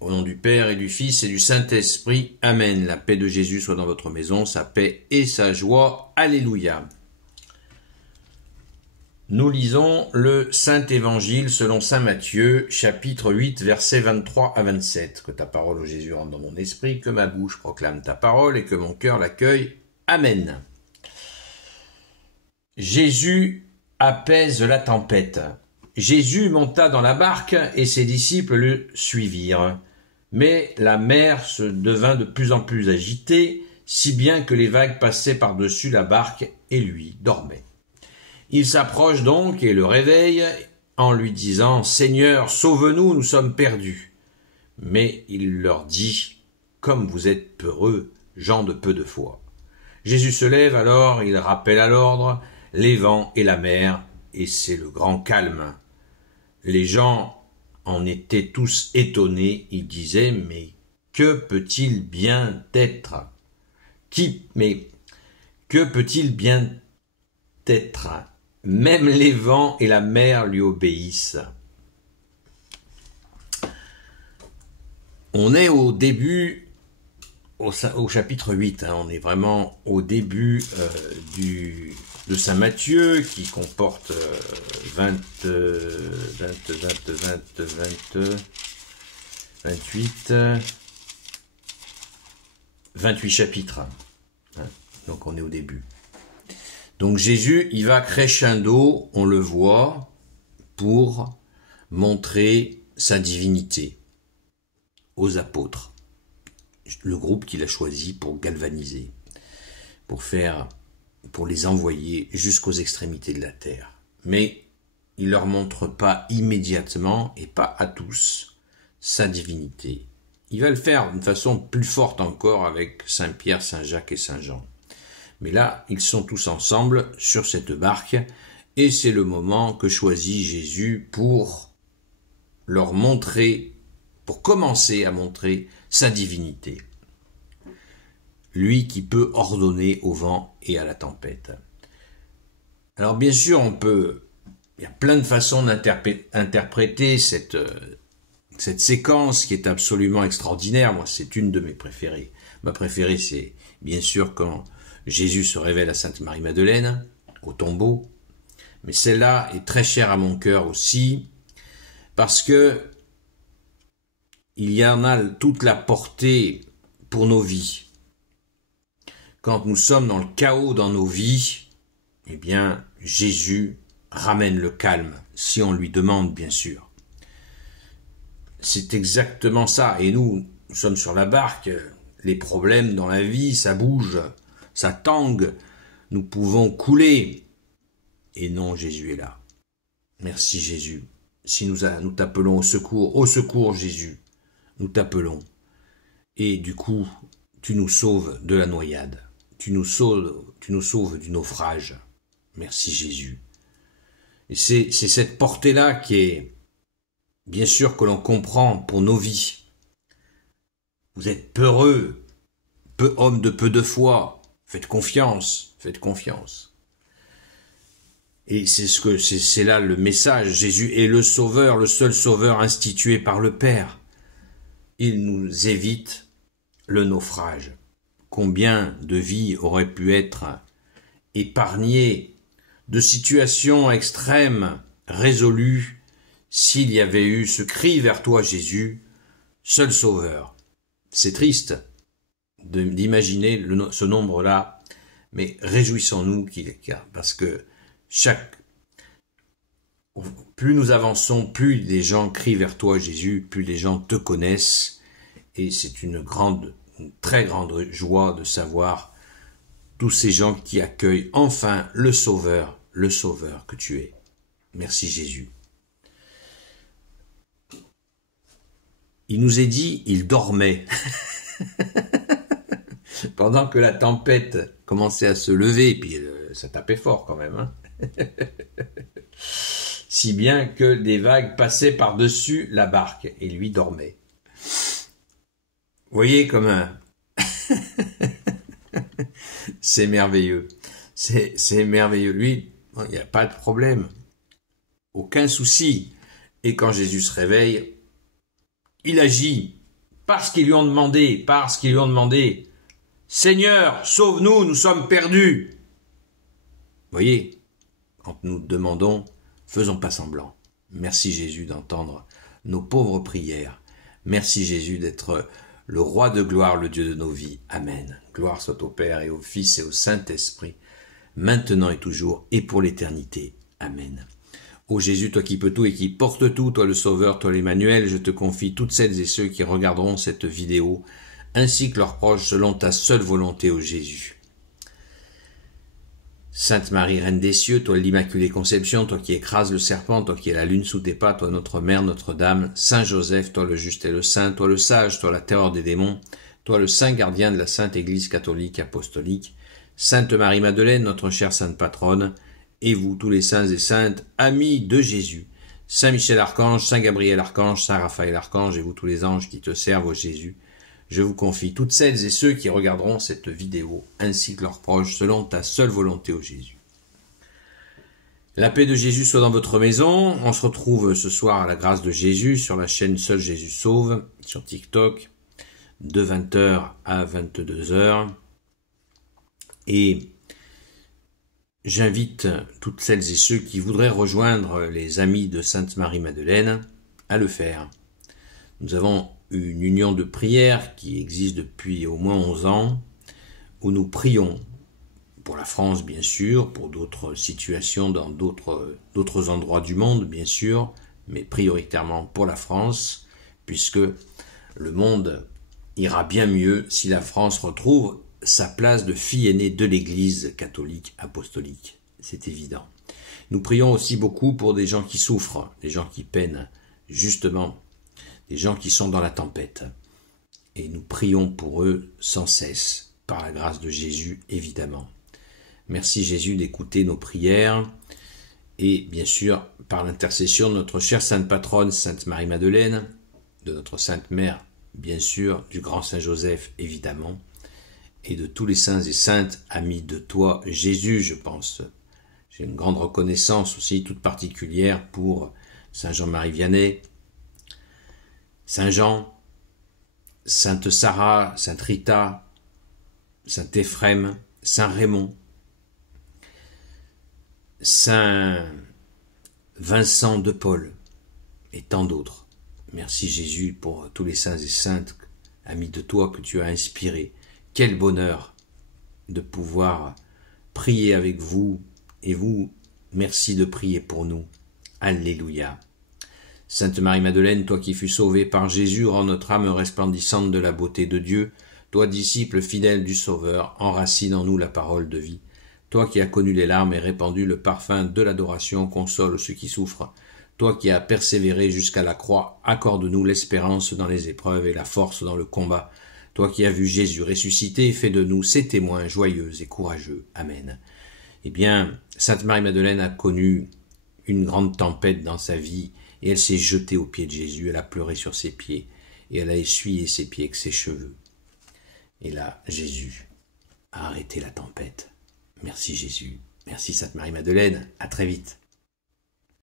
Au nom du Père et du Fils et du Saint-Esprit. Amen. La paix de Jésus soit dans votre maison, sa paix et sa joie. Alléluia. Nous lisons le Saint-Évangile selon saint Matthieu, chapitre 8, versets 23 à 27. Que ta parole, ô Jésus, rentre dans mon esprit, que ma bouche proclame ta parole et que mon cœur l'accueille. Amen. Jésus apaise la tempête. Jésus monta dans la barque et ses disciples le suivirent. Mais la mer se devint de plus en plus agitée, si bien que les vagues passaient par-dessus la barque et lui dormait. Il s'approche donc et le réveille en lui disant « Seigneur, sauve-nous, nous sommes perdus. » Mais il leur dit « Comme vous êtes peureux, gens de peu de foi. » Jésus se lève alors, il rappelle à l'ordre les vents et la mer, et c'est le grand calme. Les gens en étaient tous étonnés, ils disaient « Mais que peut-il bien être ? Mais que peut-il bien être ? Même les vents et la mer lui obéissent. » On est au début, au chapitre 8, on est vraiment au début de Saint Matthieu, qui comporte 28 chapitres. Donc on est au début. Donc Jésus, il va crescendo, on le voit, pour montrer sa divinité aux apôtres. Le groupe qu'il a choisi pour galvaniser, pour les envoyer jusqu'aux extrémités de la terre. Mais il leur montre pas immédiatement, et pas à tous, sa divinité. Il va le faire d'une façon plus forte encore avec Saint Pierre, Saint Jacques et Saint Jean. Mais là, ils sont tous ensemble sur cette barque, et c'est le moment que choisit Jésus pour leur montrer, pour commencer à montrer sa divinité. Lui qui peut ordonner au vent et à la tempête. Alors bien sûr, il y a plein de façons d'interpréter cette séquence qui est absolument extraordinaire. Moi, c'est une de mes préférées. Ma préférée, c'est bien sûr quand Jésus se révèle à Sainte Marie-Madeleine, au tombeau. Mais celle-là est très chère à mon cœur aussi, parce que il y en a toute la portée pour nos vies. Quand nous sommes dans le chaos dans nos vies, eh bien, Jésus ramène le calme, si on lui demande, bien sûr. C'est exactement ça. Et nous sommes sur la barque, les problèmes dans la vie, ça bouge, ça tangue, nous pouvons couler. Et non, Jésus est là. Merci Jésus. Si nous t'appelons au secours Jésus, nous t'appelons. Et du coup, tu nous sauves de la noyade. Tu nous sauves du naufrage. Merci Jésus. Et c'est cette portée-là qui est, bien sûr, que l'on comprend pour nos vies. Vous êtes peureux, hommes de peu de foi. Faites confiance. Et c'est là le message. Jésus est le sauveur, le seul sauveur institué par le Père. Il nous évite le naufrage. Combien de vies auraient pu être épargnées, de situations extrêmes résolues, s'il y avait eu ce cri vers toi, Jésus, seul sauveur. C'est triste d'imaginer ce nombre-là, mais réjouissons-nous qu'il est cas, parce que plus nous avançons, plus les gens crient vers toi, Jésus, plus les gens te connaissent, et c'est une très grande joie de savoir tous ces gens qui accueillent enfin le Sauveur que tu es. Merci Jésus. Il nous est dit, il dormait. Pendant que la tempête commençait à se lever, puis ça tapait fort quand même, hein. Si bien que des vagues passaient par-dessus la barque, et lui dormait. Vous voyez comme c'est merveilleux. C'est merveilleux. Lui, il n'y a pas de problème. Aucun souci. Et quand Jésus se réveille, il agit. parce qu'ils lui ont demandé, Seigneur, sauve-nous, nous sommes perdus. Voyez, quand nous demandons, faisons pas semblant. Merci Jésus d'entendre nos pauvres prières. Merci Jésus d'être le roi de gloire, le Dieu de nos vies. Amen. Gloire soit au Père et au Fils et au Saint-Esprit, maintenant et toujours et pour l'éternité. Amen. Ô Jésus, toi qui peux tout et qui portes tout, toi le Sauveur, toi l'Emmanuel, je te confie toutes celles et ceux qui regarderont cette vidéo, ainsi que leurs proches, selon ta seule volonté, ô Jésus. Sainte Marie, Reine des cieux, toi l'Immaculée Conception, toi qui écrases le serpent, toi qui es la lune sous tes pas, toi notre Mère, Notre-Dame, Saint Joseph, toi le juste et le saint, toi le sage, toi la terreur des démons, toi le saint gardien de la Sainte Église catholique apostolique, Sainte Marie-Madeleine, notre chère Sainte Patronne, et vous, tous les saints et saintes, amis de Jésus, Saint Michel Archange, Saint Gabriel Archange, Saint Raphaël Archange, et vous tous les anges qui te servent, ô Jésus, je vous confie toutes celles et ceux qui regarderont cette vidéo, ainsi que leurs proches, selon ta seule volonté, ô Jésus. La paix de Jésus soit dans votre maison. On se retrouve ce soir à la grâce de Jésus sur la chaîne Seul Jésus Sauve, sur TikTok, de 20h à 22h. Et j'invite toutes celles et ceux qui voudraient rejoindre les amis de Sainte Marie-Madeleine à le faire. Nous avons une union de prière qui existe depuis au moins 11 ans, où nous prions pour la France, bien sûr, pour d'autres situations dans d'autres endroits du monde, bien sûr, mais prioritairement pour la France, puisque le monde ira bien mieux si la France retrouve sa place de fille aînée de l'Église catholique apostolique. C'est évident. Nous prions aussi beaucoup pour des gens qui souffrent, des gens qui peinent, justement, des gens qui sont dans la tempête. Et nous prions pour eux sans cesse, par la grâce de Jésus, évidemment. Merci Jésus d'écouter nos prières, et bien sûr, par l'intercession de notre chère Sainte Patronne, Sainte Marie-Madeleine, de notre Sainte Mère, bien sûr, du grand Saint Joseph, évidemment, et de tous les saints et saintes amis de toi, Jésus, je pense. J'ai une grande reconnaissance aussi, toute particulière, pour Saint Jean-Marie Vianney, Saint Jean, Sainte Sarah, Sainte Rita, Saint Éphrem, Saint Raymond, Saint Vincent de Paul et tant d'autres. Merci Jésus pour tous les saints et saintes, amis de toi que tu as inspirés. Quel bonheur de pouvoir prier avec vous, et vous, merci de prier pour nous. Alléluia. Sainte Marie-Madeleine, toi qui fus sauvée par Jésus, rends notre âme resplendissante de la beauté de Dieu. Toi, disciple fidèle du Sauveur, enracine en nous la parole de vie. Toi qui as connu les larmes et répandu le parfum de l'adoration, console ceux qui souffrent. Toi qui as persévéré jusqu'à la croix, accorde-nous l'espérance dans les épreuves et la force dans le combat. Toi qui as vu Jésus ressuscité, fais de nous ses témoins joyeux et courageux. Amen. Eh bien, Sainte Marie-Madeleine a connu une grande tempête dans sa vie, et elle s'est jetée aux pieds de Jésus, elle a pleuré sur ses pieds, et elle a essuyé ses pieds avec ses cheveux. Et là, Jésus a arrêté la tempête. Merci Jésus. Merci Sainte Marie-Madeleine. À très vite.